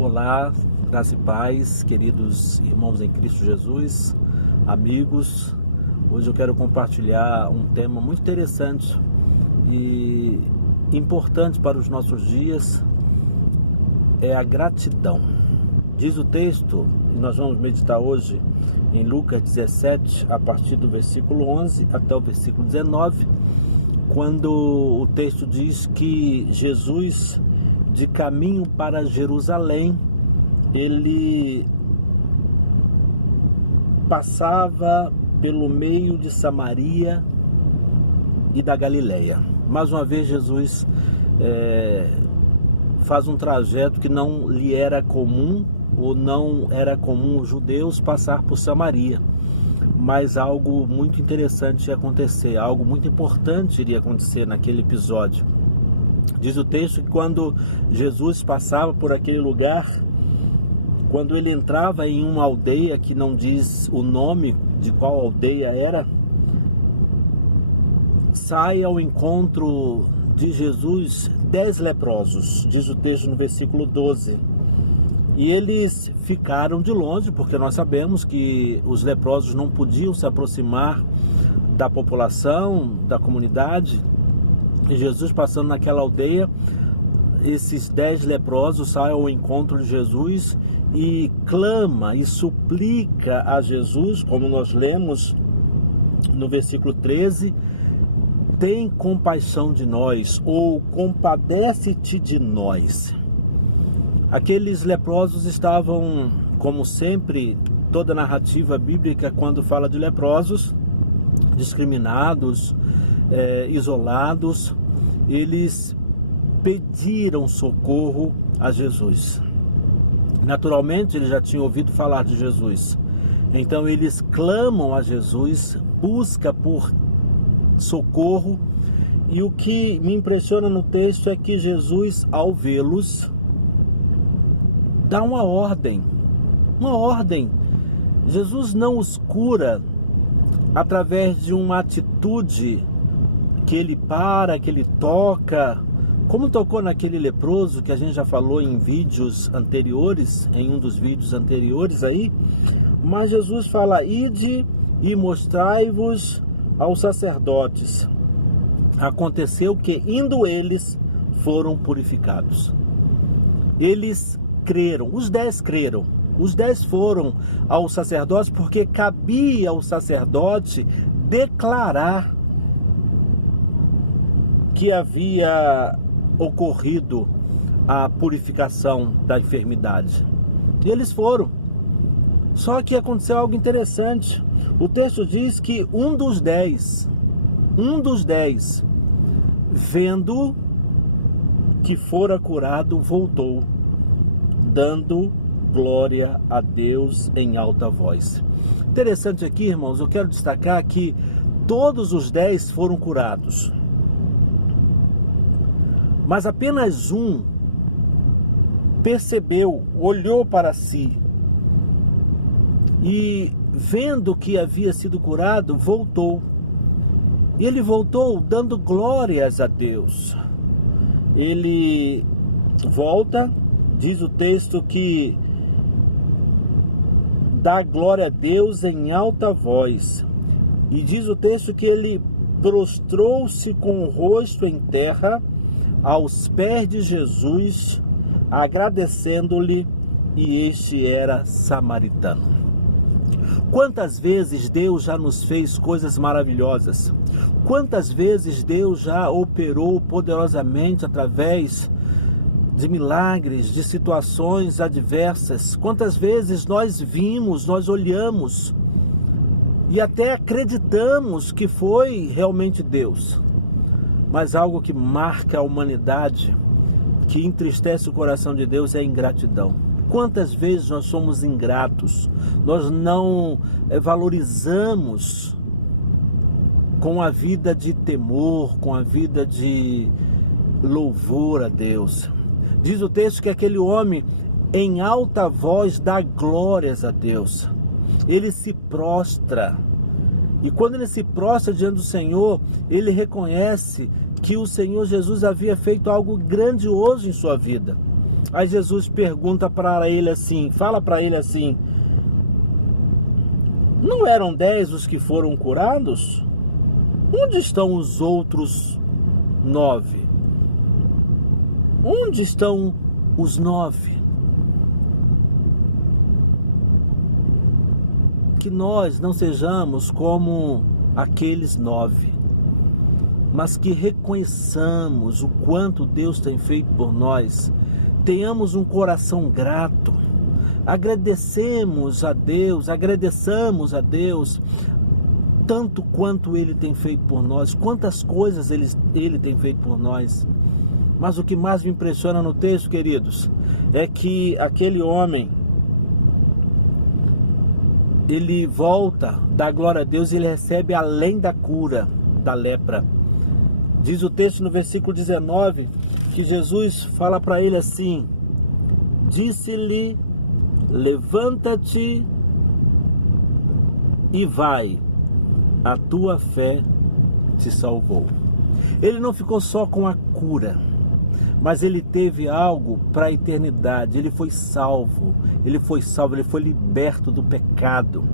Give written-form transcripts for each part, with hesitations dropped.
Olá, graça e paz, queridos irmãos em Cristo Jesus, amigos. Hoje eu quero compartilhar um tema muito interessante e importante para os nossos dias, é a gratidão. Diz o texto, e nós vamos meditar hoje em Lucas 17, a partir do versículo 11 até o versículo 19, quando o texto diz que Jesus, de caminho para Jerusalém, ele passava pelo meio de Samaria e da Galileia. Mais uma vez Jesus faz um trajeto que não lhe era comum, ou não era comum os judeus passar por Samaria. Mas algo muito interessante ia acontecer, algo muito importante iria acontecer naquele episódio. Diz o texto que quando Jesus passava por aquele lugar, quando ele entrava em uma aldeia que não diz o nome de qual aldeia era, sai ao encontro de Jesus 10 leprosos, diz o texto no versículo 12. E eles ficaram de longe, porque nós sabemos que os leprosos não podiam se aproximar da população, da comunidade. E Jesus, passando naquela aldeia, esses 10 leprosos saem ao encontro de Jesus e clama e suplica a Jesus, como nós lemos no versículo 13, tem compaixão de nós, ou compadece-te de nós. Aqueles leprosos estavam, como sempre, toda a narrativa bíblica, quando fala de leprosos, discriminados, isolados, eles pediram socorro a Jesus. Naturalmente, eles já tinham ouvido falar de Jesus. Então, eles clamam a Jesus, busca por socorro. E o que me impressiona no texto é que Jesus, ao vê-los, dá uma ordem. Uma ordem. Jesus não os cura através de uma atitude que ele para, que ele toca, como tocou naquele leproso que a gente já falou em vídeos anteriores, em um dos vídeos anteriores aí. Mas Jesus fala: ide e mostrai-vos aos sacerdotes. Aconteceu que, indo eles, foram purificados. Eles creram, os 10 creram. Os 10 foram aos sacerdotes, porque cabia ao sacerdote declarar que havia ocorrido a purificação da enfermidade. E eles foram. Só que aconteceu algo interessante. O texto diz que um dos 10, vendo que fora curado, voltou, dando glória a Deus em alta voz. Interessante aqui, irmãos, eu quero destacar que todos os 10 foram curados. Mas apenas um percebeu, olhou para si e, vendo que havia sido curado, voltou. E ele voltou dando glórias a Deus. Ele volta, diz o texto que dá glória a Deus em alta voz. E diz o texto que ele prostrou-se com o rosto em terra aos pés de Jesus, agradecendo-lhe, e este era samaritano. Quantas vezes Deus já nos fez coisas maravilhosas? Quantas vezes Deus já operou poderosamente através de milagres, de situações adversas? Quantas vezes nós vimos, nós olhamos e até acreditamos que foi realmente Deus? Mas algo que marca a humanidade, que entristece o coração de Deus, é a ingratidão. Quantas vezes nós somos ingratos, nós não valorizamos com a vida de temor, com a vida de louvor a Deus. Diz o texto que aquele homem, em alta voz, dá glórias a Deus. Ele se prostra. E quando ele se prostra diante do Senhor, ele reconhece que o Senhor Jesus havia feito algo grandioso em sua vida. Aí Jesus pergunta para ele assim, fala para ele assim: não eram 10 os que foram curados? Onde estão os outros 9? Onde estão os 9? Que nós não sejamos como aqueles 9, mas que reconheçamos o quanto Deus tem feito por nós, tenhamos um coração grato, agradeçamos a Deus tanto quanto Ele tem feito por nós, quantas coisas Ele tem feito por nós. Mas o que mais me impressiona no texto, queridos, é que aquele homem, ele volta, dá glória a Deus, e ele recebe além da cura da lepra. Diz o texto no versículo 19, que Jesus fala para ele assim: disse-lhe, levanta-te e vai, a tua fé te salvou. Ele não ficou só com a cura, mas ele teve algo para a eternidade. Ele foi salvo, ele foi liberto do pecado.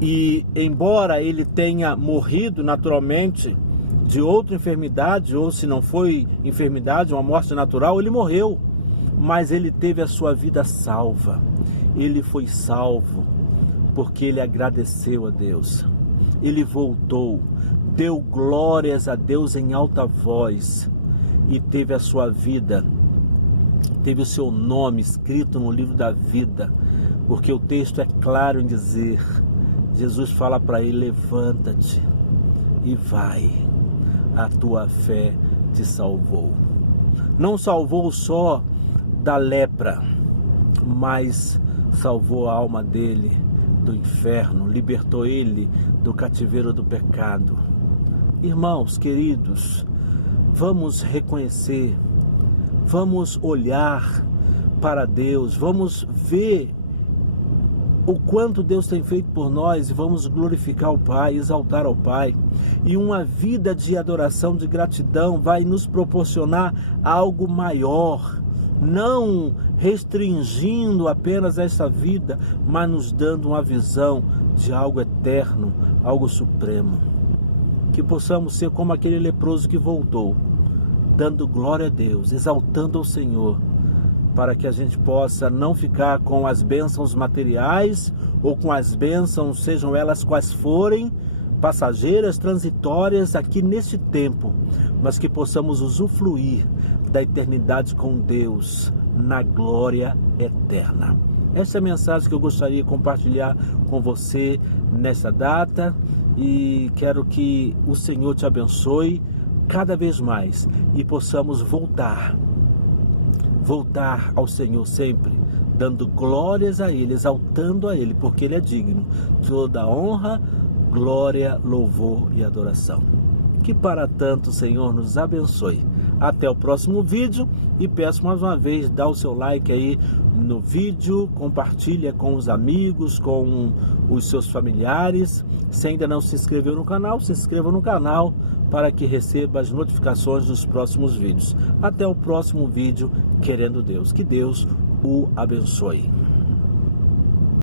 E embora ele tenha morrido naturalmente de outra enfermidade, ou se não foi enfermidade, uma morte natural, ele morreu, mas ele teve a sua vida salva. Ele foi salvo porque ele agradeceu a Deus. Ele voltou, deu glórias a Deus em alta voz e teve a sua vida, teve o seu nome escrito no livro da vida, porque o texto é claro em dizer, Jesus fala para ele: levanta-te e vai, a tua fé te salvou. Não salvou só da lepra, mas salvou a alma dele do inferno, libertou ele do cativeiro do pecado. Irmãos queridos, vamos reconhecer, vamos olhar para Deus, vamos ver o quanto Deus tem feito por nós e vamos glorificar o Pai, exaltar ao Pai. E uma vida de adoração, de gratidão vai nos proporcionar algo maior, não restringindo apenas essa vida, mas nos dando uma visão de algo eterno, algo supremo. Que possamos ser como aquele leproso que voltou, dando glória a Deus, exaltando ao Senhor, para que a gente possa não ficar com as bênçãos materiais ou com as bênçãos, sejam elas quais forem, passageiras, transitórias aqui neste tempo, mas que possamos usufruir da eternidade com Deus na glória eterna. Essa é a mensagem que eu gostaria de compartilhar com você nessa data, e quero que o Senhor te abençoe cada vez mais e possamos voltar ao Senhor sempre, dando glórias a Ele, exaltando a Ele, porque Ele é digno de toda honra, glória, louvor e adoração. Que para tanto o Senhor nos abençoe. Até o próximo vídeo, e peço mais uma vez, dá o seu like aí no vídeo, compartilha com os amigos, com os seus familiares. Se ainda não se inscreveu no canal, se inscreva no canal para que receba as notificações dos próximos vídeos. Até o próximo vídeo, querendo Deus. Que Deus o abençoe.